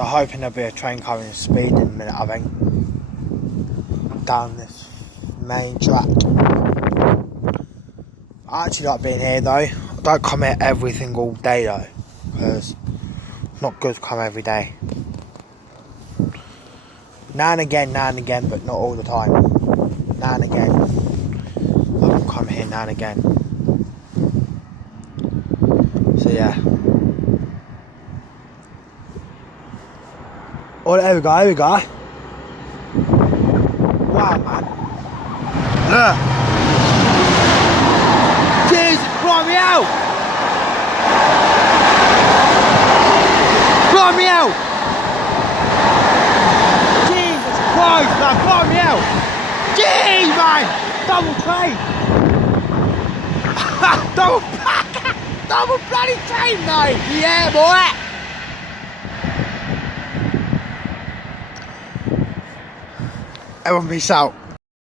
So hoping there'll be a train coming speed in a minute, I think. Down this main track. I actually like being here though. I don't come here every single day though, because it's not good to come every day. Now and again, but not all the time. Now and again. I can come here now and again. So yeah. Oh, here we go. Wow, man. Look. Jesus, blow me out. Blow me out. Jesus Christ, man, blow me out. Jeez, man. Double train. Double bloody train, mate. Yeah, boy. Everyone peace out.